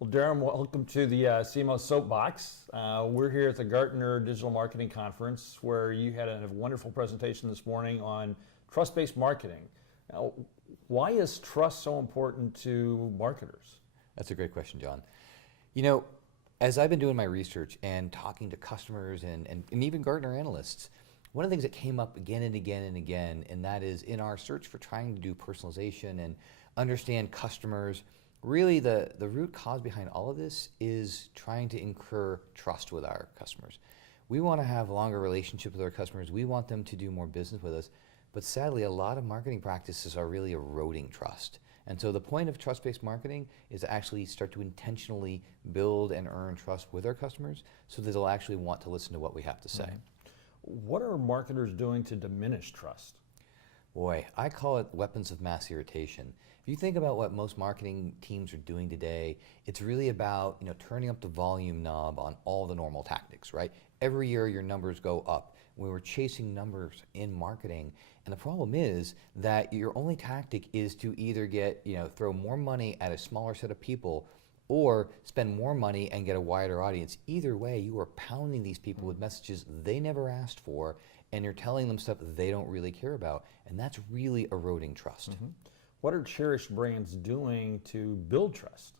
Well, Darren, welcome to the CMO Soapbox. We're here at the Gartner Digital Marketing Conference, where you had a wonderful presentation this morning on trust-based marketing. Now, why is trust so important to marketers? That's a great question, John. You know, as I've been doing my research and talking to customers and even Gartner analysts, one of the things that came up again and again and again, and that is in our search for trying to do personalization and understand customers, really the root cause behind all of this is trying to incur trust with our customers. We want to have a longer relationship with our customers. We want them to do more business with us. But sadly, a lot of marketing practices are really eroding trust. And so the point of trust-based marketing is to actually start to intentionally build and earn trust with our customers so that they'll actually want to listen to what we have to say. What are marketers doing to diminish trust? Boy, I call it weapons of mass irritation. If you think about what most marketing teams are doing today, it's really about turning up the volume knob on all the normal tactics, right? Every year your numbers go up. We were chasing numbers in marketing, and the problem is that your only tactic is to either get throw more money at a smaller set of people or spend more money and get a wider audience. Either way, you are pounding these people with messages they never asked for, and you're telling them stuff they don't really care about, and that's really eroding trust. What are cherished brands doing to build trust?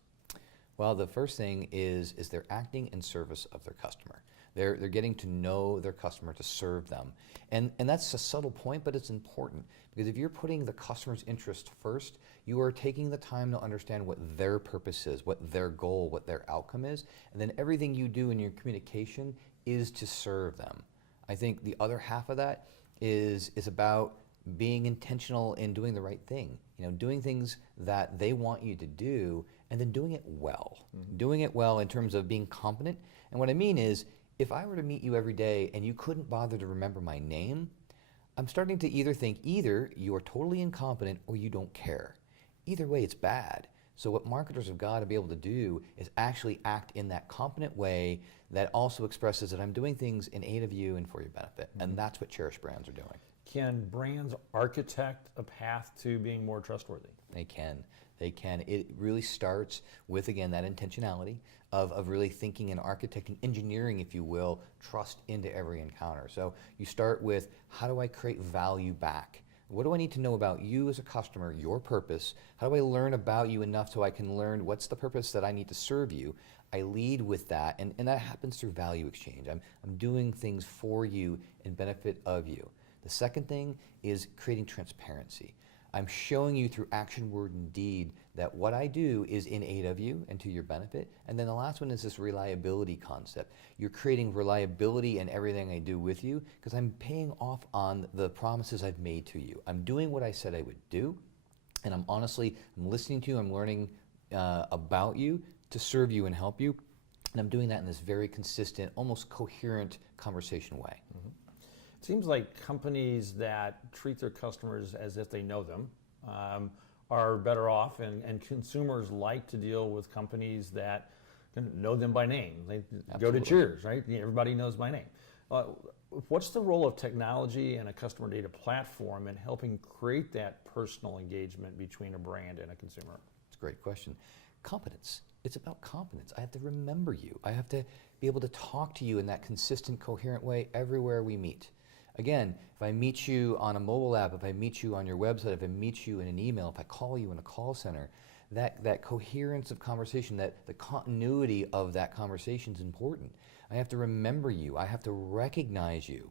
Well, the first thing is they're acting in service of their customer. They're getting to know their customer to serve them. And that's a subtle point, but it's important, because if you're putting the customer's interest first, you are taking the time to understand what their purpose is, what their goal, what their outcome is, and then everything you do in your communication is to serve them. I think the other half of that is about being intentional in doing the right thing, doing things that they want you to do, and then doing it well. Doing it well in terms of being competent. And what I mean is, if I were to meet you every day and you couldn't bother to remember my name, I'm starting to either think either you're totally incompetent or you don't care. Either way, it's bad. So what marketers have got to be able to do is actually act in that competent way that also expresses that I'm doing things in aid of you and for your benefit. And that's what cherished brands are doing. Can brands architect a path to being more trustworthy? They can. They can. It really starts with, again, that intentionality of really thinking and architecting, engineering, if you will, trust into every encounter. So you start with, how do I create value back? What do I need to know about you as a customer, your purpose? How do I learn about you enough so I can learn what's the purpose that I need to serve you? I lead with that, and that happens through value exchange. I'm doing things for you in benefit of you. The second thing is creating transparency. I'm showing you through action, word, and deed that what I do is in aid of you and to your benefit. And then the last one is this reliability concept. You're creating reliability in everything I do with you because I'm paying off on the promises I've made to you. I'm doing what I said I would do, and I'm listening to you, I'm learning about you to serve you and help you. And I'm doing that in this very consistent, almost coherent conversation way. It seems like companies that treat their customers as if they know them are better off, and consumers like to deal with companies that know them by name. They go to Cheers, right? Everybody knows my name. What's the role of technology and a customer data platform in helping create that personal engagement between a brand and a consumer? It's a great question. Competence. It's about competence. I have to remember you. I have to be able to talk to you in that consistent, coherent way everywhere we meet. Again, if I meet you on a mobile app, if I meet you on your website, if I meet you in an email, if I call you in a call center, that coherence of conversation, that the continuity of that conversation is important. I have to remember you. I have to recognize you.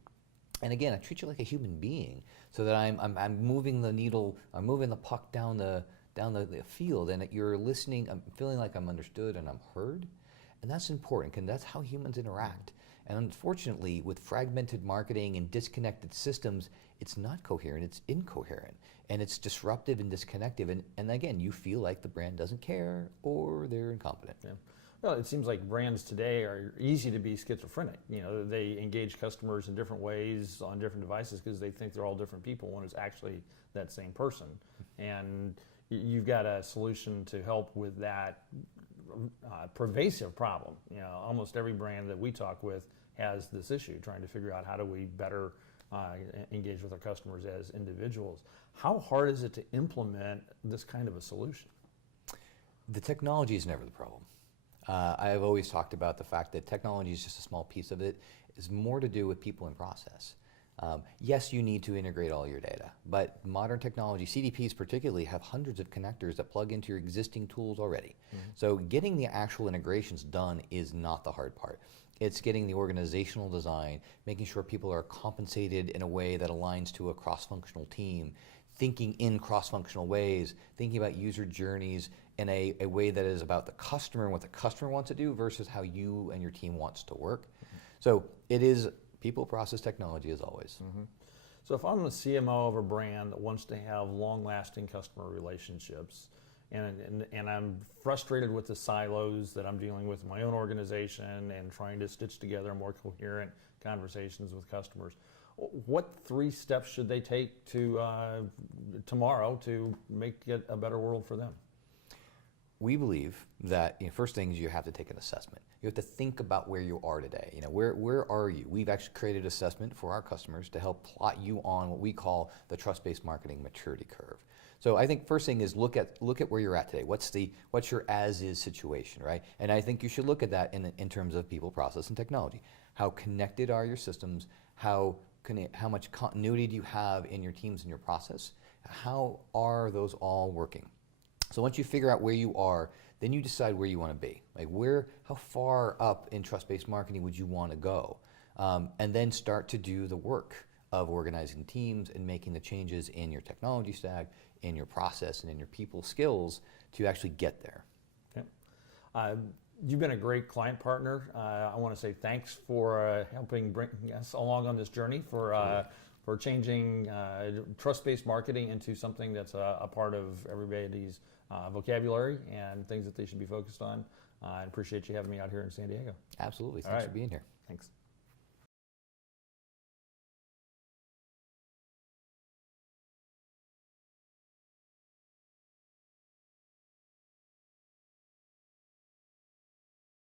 And again, I treat you like a human being so that I'm moving the needle, I'm moving the puck down the field, and that you're listening, I'm feeling like I'm understood and I'm heard. And that's important, because that's how humans interact. And unfortunately, with fragmented marketing and disconnected systems, it's not coherent, it's incoherent. And it's disruptive and disconnected. And again, you feel like the brand doesn't care or they're incompetent. Yeah. Well, it seems like brands today are easy to be schizophrenic. They engage customers in different ways on different devices because they think they're all different people when it's actually that same person. And you've got a solution to help with that pervasive problem. Almost every brand that we talk with has this issue, trying to figure out how do we better engage with our customers as individuals. How hard is it to implement this kind of a solution? The technology is never the problem. I've always talked about the fact that technology is just a small piece of it. It's more to do with people and process. Yes, you need to integrate all your data, but modern technology, CDPs particularly, have hundreds of connectors that plug into your existing tools already. So getting the actual integrations done is not the hard part. It's getting the organizational design, making sure people are compensated in a way that aligns to a cross-functional team, thinking in cross-functional ways, thinking about user journeys in a way that is about the customer and what the customer wants to do versus how you and your team wants to work. So it is people, process, technology as always. So if I'm the CMO of a brand that wants to have long-lasting customer relationships, and I'm frustrated with the silos that I'm dealing with in my own organization and trying to stitch together more coherent conversations with customers, what 3 steps should they take to tomorrow to make it a better world for them? We believe that first thing is you have to take an assessment. You have to think about where you are today. Where are you? We've actually created an assessment for our customers to help plot you on what we call the trust-based marketing maturity curve. So I think first thing is look at where you're at today. What's your as-is situation, right? And I think you should look at that in terms of people, process, and technology. How connected are your systems? How much continuity do you have in your teams and your process? How are those all working? So once you figure out where you are, then you decide where you want to be. Like how far up in trust-based marketing would you want to go? And then start to do the work of organizing teams and making the changes in your technology stack, in your process, and in your people skills to actually get there. Okay. You've been a great client partner. I want to say thanks for helping bring us along on this journey for changing trust-based marketing into something that's a part of everybody's vocabulary and things that they should be focused on. I appreciate you having me out here in San Diego. Absolutely. Thanks for being here. Thanks.